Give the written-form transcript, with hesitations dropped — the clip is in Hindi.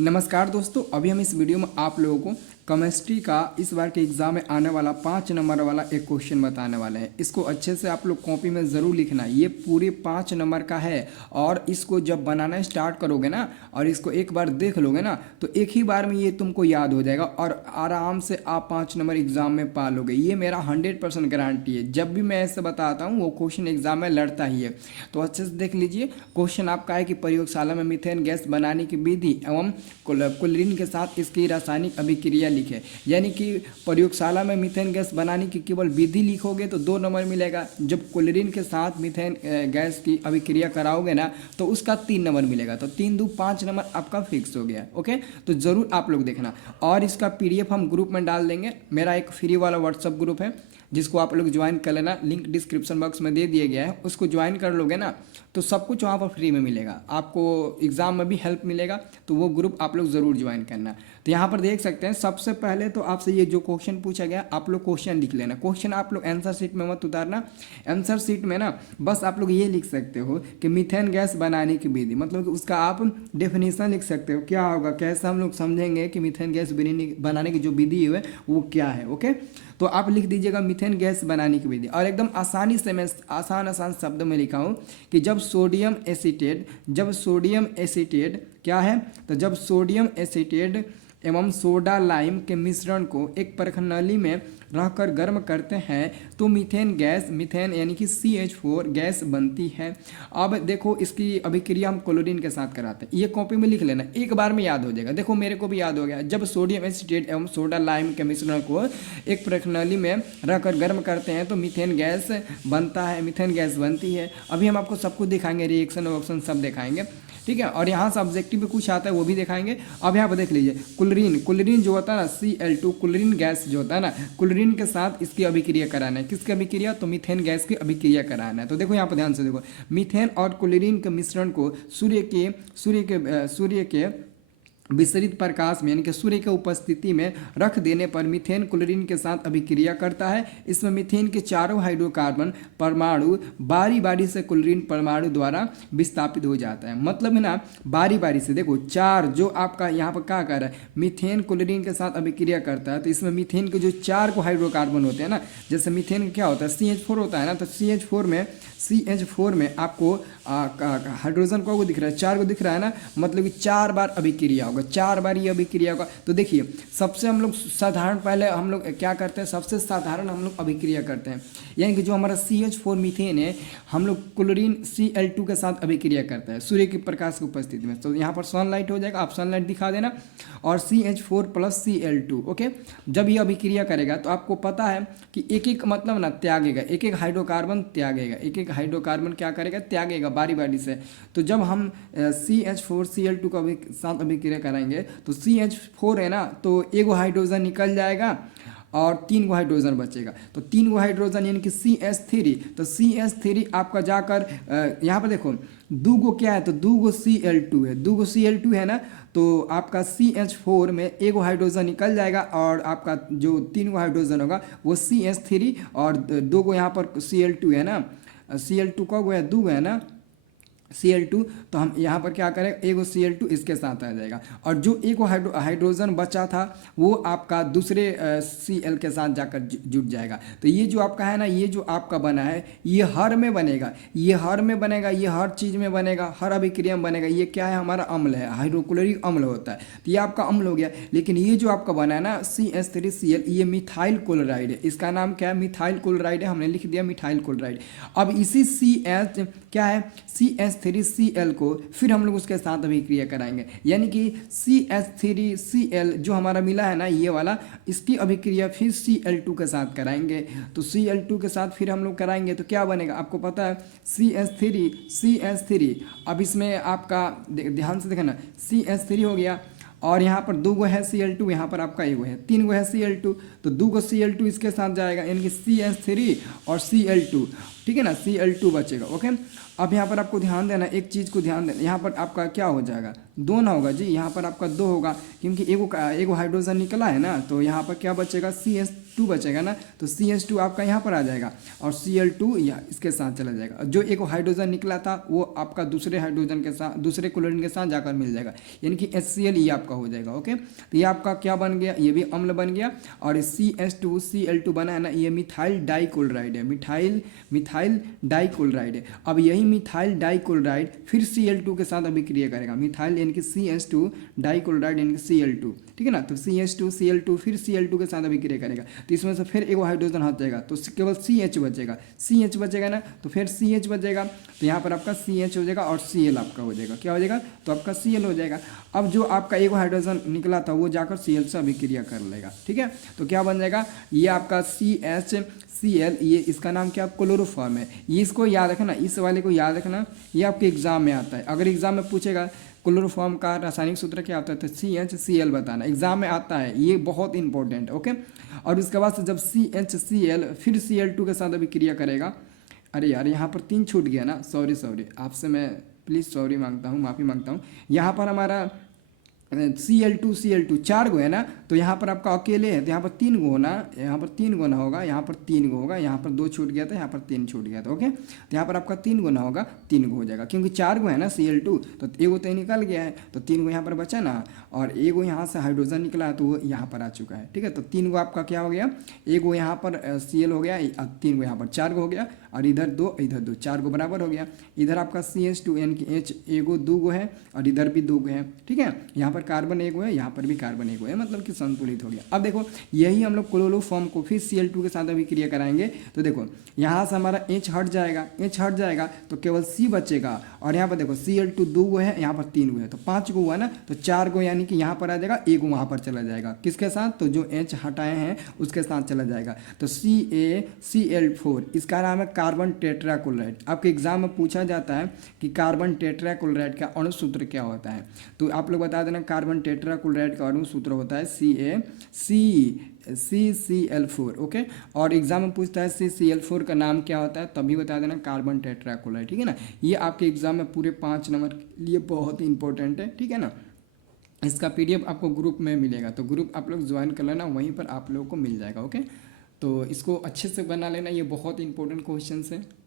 नमस्कार दोस्तों, अभी हम इस वीडियो में आप लोगों को केमिस्ट्री का इस बार के एग्ज़ाम में आने वाला 5 नंबर वाला एक क्वेश्चन बताने वाले हैं। इसको अच्छे से आप लोग कॉपी में ज़रूर लिखना। ये पूरे 5 नंबर का है और इसको जब बनाना स्टार्ट करोगे ना और इसको एक बार देख लोगे ना तो एक ही बार में ये तुमको याद हो जाएगा और आराम से आप 5 नंबर एग्ज़ाम में पा लोगे। ये मेरा 100% गारंटी है। जब भी मैं ऐसे बताता हूँ वो क्वेश्चन एग्जाम में लड़ता ही है। तो अच्छे से देख लीजिए। क्वेश्चन आपका है कि प्रयोगशाला में मीथेन गैस बनाने की विधि एवं क्लोरीन के साथ इसकी रासायनिक अभिक्रिया लिखे। यानी कि प्रयोगशाला में मीथेन गैस बनाने की केवल विधि लिखोगे तो 2 नंबर मिलेगा। जब क्लोरीन के साथ मीथेन गैस की अभिक्रिया कराओगे ना तो उसका 3 नंबर मिलेगा। तो 3 2 5 नंबर आपका फिक्स हो गया। ओके, तो ज़रूर आप लोग देखना। और इसका PDF हम ग्रुप में डाल देंगे। मेरा एक फ्री वाला व्हाट्सअप ग्रुप है जिसको आप लोग ज्वाइन कर लेना। लिंक डिस्क्रिप्शन बॉक्स में दे दिया गया है। उसको ज्वाइन कर लोगे ना तो सब कुछ वहाँ पर फ्री में मिलेगा। आपको एग्ज़ाम में भी हेल्प मिलेगा। तो वो ग्रुप आप लोग ज़रूर ज्वाइन करना। तो यहाँ पर देख सकते हैं सबसे पहले तो आपसे ये जो क्वेश्चन पूछा गया आप लोग क्वेश्चन लिख लेना। क्वेश्चन आप लोग आंसर शीट में मत उतारना। आंसर शीट में ना बस आप लोग ये लिख सकते हो कि मीथेन गैस बनाने की विधि, मतलब कि उसका आप डेफिनेशन लिख सकते हो। क्या होगा, कैसे हम लोग समझेंगे कि मीथेन गैस बनाने की जो विधि है वो क्या है। ओके, तो आप लिख दीजिएगा मीथेन गैस बनाने की विधि। और एकदम आसानी से मैं आसान शब्द में लिखा हूँ कि जब सोडियम एसीटेट क्या है, तो जब सोडियम एसीटेट एवं सोडा लाइम के मिश्रण को एक प्रखनली में रहकर गर्म करते हैं तो मीथेन यानी कि CH4 गैस बनती है। अब देखो इसकी अभिक्रिया हम क्लोरीन के साथ कराते हैं। ये कॉपी में लिख लेना, एक बार में याद हो जाएगा। देखो मेरे को भी याद हो गया। जब सोडियम एसीटेट एवं सोडा लाइम के मिश्रण को एक प्रखनली में रहकर गर्म करते हैं तो मीथेन गैस बनता है, मीथेन गैस बनती है। अभी हम आपको सब कुछ दिखाएंगे, रिएक्शन वॉक्शन सब दिखाएंगे, ठीक है। और यहाँ से ऑब्जेक्टिव में कुछ आता है वो भी दिखाएंगे। अब यहाँ पर देख लीजिए क्लोरीन जो होता है ना Cl2 क्लोरीन गैस जो होता है ना, क्लोरीन के साथ इसकी अभिक्रिया कराना है। किसकी अभिक्रिया, तो मीथेन गैस की अभिक्रिया कराना है। तो देखो यहाँ पर ध्यान से देखो, मीथेन और क्लोरीन के मिश्रण को सूर्य के विसरित प्रकाश में यानी कि सूर्य की उपस्थिति में रख देने पर मीथेन क्लोरीन के साथ अभिक्रिया करता है। इसमें मीथेन के चारों हाइड्रोकार्बन परमाणु बारी बारी से क्लोरीन परमाणु द्वारा विस्थापित हो जाता है। मतलब है ना बारी बारी से। देखो 4 जो आपका यहाँ पर क्या कर रहा है, मीथेन क्लोरीन के साथ अभिक्रिया करता है। तो इसमें मीथेन के जो 4 को हाइड्रोकार्बन होते हैं ना, जैसे मीथेन क्या होता है CH4 होता है ना, तो CH4 में आपको हाइड्रोजन को दिख रहा है, 4 को दिख रहा है ना, मतलब कि 4 बार अभिक्रिया होगा, 4 बार ये अभिक्रिया होगा। तो देखिए सबसे हम लोग साधारण पहले हम लोग क्या करते हैं, सबसे साधारण हम लोग अभिक्रिया करते हैं। यानी कि जो हमारा CH4 मीथेन है हम लोग क्लोरीन Cl2 के साथ अभिक्रिया करते हैं सूर्य के प्रकाश की उपस्थिति में। तो यहाँ पर सनलाइट हो जाएगा, आप सनलाइट दिखा देना और CH4 + Cl2। ओके, जब ये अभिक्रिया करेगा तो आपको पता है कि एक एक मतलब ना त्यागेगा, एक एक हाइड्रोकार्बन त्यागेगा, एक एक हाइड्रोकार्बन क्या करेगा, त्यागेगा बारी बारी से। तो जब हम CH4 Cl2 का साथ अभिक्रिया कराएंगे तो CH4 है ना, तो एगो हाइड्रोजन निकल जाएगा और 3 गो हाइड्रोजन बचेगा। तो 3 गो हाइड्रोजन यानी कि CH3। तो CH3 आपका जाकर यहाँ पर देखो 2 गो क्या है, तो 2 गो Cl2 है, 2 गो Cl2 है ना, तो आपका CH4 में एगो हाइड्रोजन निकल जाएगा और आपका जो 3 गो हाइड्रोजन होगा वो CH3 और 2 गो यहाँ पर Cl2 है ना, Cl2 का गो है, 2 गो है ना Cl2। तो हम यहाँ पर क्या करें, एगो Cl2 इसके साथ आ जाएगा और जो एगो हाइड्रोजन बचा था वो आपका दूसरे Cl के साथ जाकर जुट जाएगा। तो ये जो आपका है ना, ये जो आपका बना है ये हर में बनेगा, ये हर में बनेगा, ये हर चीज़ में बनेगा, हर अभिक्रिया में बनेगा। ये क्या है, हमारा अम्ल है, हाइड्रोक्लोरिक अम्ल होता है। तो ये आपका अम्ल हो गया। लेकिन ये जो आपका बना है ना CH3Cl, ये मिथाइल क्लोराइड है। इसका नाम क्या है, मिथाइल क्लोराइड है। हमने लिख दिया मिथाइल क्लोराइड। अब इसी CH क्या है CH3Cl को फिर हम लोग उसके साथ अभिक्रिया कराएंगे। यानी कि CH3Cl जो हमारा मिला है ना ये वाला, इसकी अभिक्रिया फिर Cl2 के साथ कराएंगे। तो Cl2 के साथ फिर हम लोग कराएंगे तो क्या बनेगा, आपको पता है CH3। अब इसमें आपका ध्यान से देखना, CH3 हो गया और यहाँ पर 2 गो है Cl2, यहाँ पर आपका एगो है, 3 गो है Cl2। तो 2 गो Cl2 इसके साथ जाएगा यानी कि CH3 और Cl2, ठीक है ना, Cl2 बचेगा। ओके, अब यहाँ पर आपको ध्यान देना, एक चीज़ को ध्यान देना, यहाँ पर आपका क्या हो जाएगा, दो ना होगा जी, यहाँ पर आपका दो होगा, क्योंकि एगो हाइड्रोजन निकला है ना, तो यहाँ पर क्या बचेगा, CH2 बचेगा ना, तो CH2 आपका यहाँ पर आ जाएगा और Cl2 या इसके साथ चला जाएगा। जो एक हाइड्रोजन निकला था वो आपका दूसरे हाइड्रोजन के साथ, दूसरे क्लोरीन के साथ जाकर मिल जाएगा, यानी कि HCl ये आपका हो जाएगा। ओके, तो ये आपका क्या बन गया, ये भी अम्ल बन गया। और CH2 Cl2 बना है ना, ये मिथाइल डाइक्लोराइड है, मिथाइल डाइक्लोराइड है। अब यही मिथाइल डाइक्लोराइड फिर Cl2 के साथ अभिक्रिया करेगा, मिथाइल यानी कि CH2 डाइक्लोराइड यानी कि Cl2, ठीक है ना। तो CH2 Cl2 फिर Cl2 के साथ अभिक्रिया करेगा, तो इसमें से फिर एक हाइड्रोजन हट जाएगा, तो केवल CH बचेगा, CH बचेगा ना, तो फिर CH बचेगा, तो यहाँ पर आपका CH हो जाएगा और Cl आपका हो जाएगा, क्या हो जाएगा, तो आपका Cl हो जाएगा। अब जो आपका एक हाइड्रोजन निकला था वो जाकर Cl से अभिक्रिया कर लेगा, ठीक है। तो क्या बन जाएगा, ये आपका CHCl, ये इसका नाम क्या, क्लोरोफॉर्म है। ये इसको याद रखना, इस वाले को याद रखना, ये आपके एग्जाम में आता है। अगर एग्जाम में पूछेगा क्लोरोफॉर्म का रासायनिक सूत्र क्या होता है, तो CHCl बताना, एग्जाम में आता है, ये बहुत इंपॉर्टेंट है। ओके, और उसके बाद से जब CHCl फिर Cl2 के साथ अभिक्रिया करेगा, अरे यार यहाँ पर 3 छूट गया ना, सॉरी आपसे मैं प्लीज़ सॉरी मांगता हूँ, माफ़ी मांगता हूँ। यहाँ पर हमारा Cl2 4 गो है ना, तो यहाँ पर आपका अकेले है, तो यहाँ पर 3 गो होना, यहाँ पर 3 गो ना होगा, यहाँ पर 3 गो होगा, यहाँ पर 2 छूट गया था, यहाँ पर 3 छूट गया था। ओके, तो यहाँ पर आपका 3 गो ना होगा, 3 गो हो जाएगा, क्योंकि 4 गो है ना Cl2, तो एगो तो निकल गया है, तो 3 गो यहाँ पर बचा ना, और एगो यहाँ से हाइड्रोजन निकला है तो वो यहाँ पर आ चुका है, ठीक है। तो 3 गो आपका क्या हो गया, एगो यहाँ पर Cl हो गया, 3 गो यहाँ पर 4 गो हो गया, और इधर 2 4 गो बराबर हो गया। इधर आपका CH2 यानी कि H एगो 2 गो है, और इधर भी 2 गो है, ठीक है। यहाँ पर कार्बन 1 गो है, यहाँ पर भी कार्बन 1 गो है, मतलब कि संतुलित हो गया। अब देखो यही हम लोग क्लोरोफॉर्म को फिर Cl2 के साथ अभिक्रिया कराएंगे, तो देखो यहाँ से हमारा H हट जाएगा, तो केवल C बचेगा, और यहाँ पर देखो Cl2 2 गो है, यहाँ पर 3 गो है, तो 5 गो हुआ ना, तो 4 गो यानी कि यहाँ पर आ जाएगा, 1 गो वहाँ पर चला जाएगा, किसके साथ, तो जो H हटाए हैं उसके साथ चला जाएगा। तो CaCl4 इसका नाम है कार्बन टेट्राक्लोराइड। आपके एग्जाम में पूछा जाता है कि कार्बन टेट्राक्लोराइड का अणु सूत्र क्या होता है, तो आप लोग बता देना, कार्बन टेट्राक्लोराइड का अणु सूत्र होता है CaCl4। ओके, और एग्जाम में पूछता है CCl4 का नाम क्या होता है, तभी बता देना कार्बन टेट्राक्लोराइड, ठीक है ना। ये आपके एग्जाम में पूरे 5 नंबर के लिए बहुत ही इंपॉर्टेंट है, ठीक है ना। इसका PDF आपको ग्रुप में मिलेगा, तो ग्रुप आप लोग ज्वाइन कर लेना, वहीं पर आप लोगों को मिल जाएगा। ओके, तो इसको अच्छे से बना लेना, ये बहुत इंपॉर्टेंट क्वेश्चन है।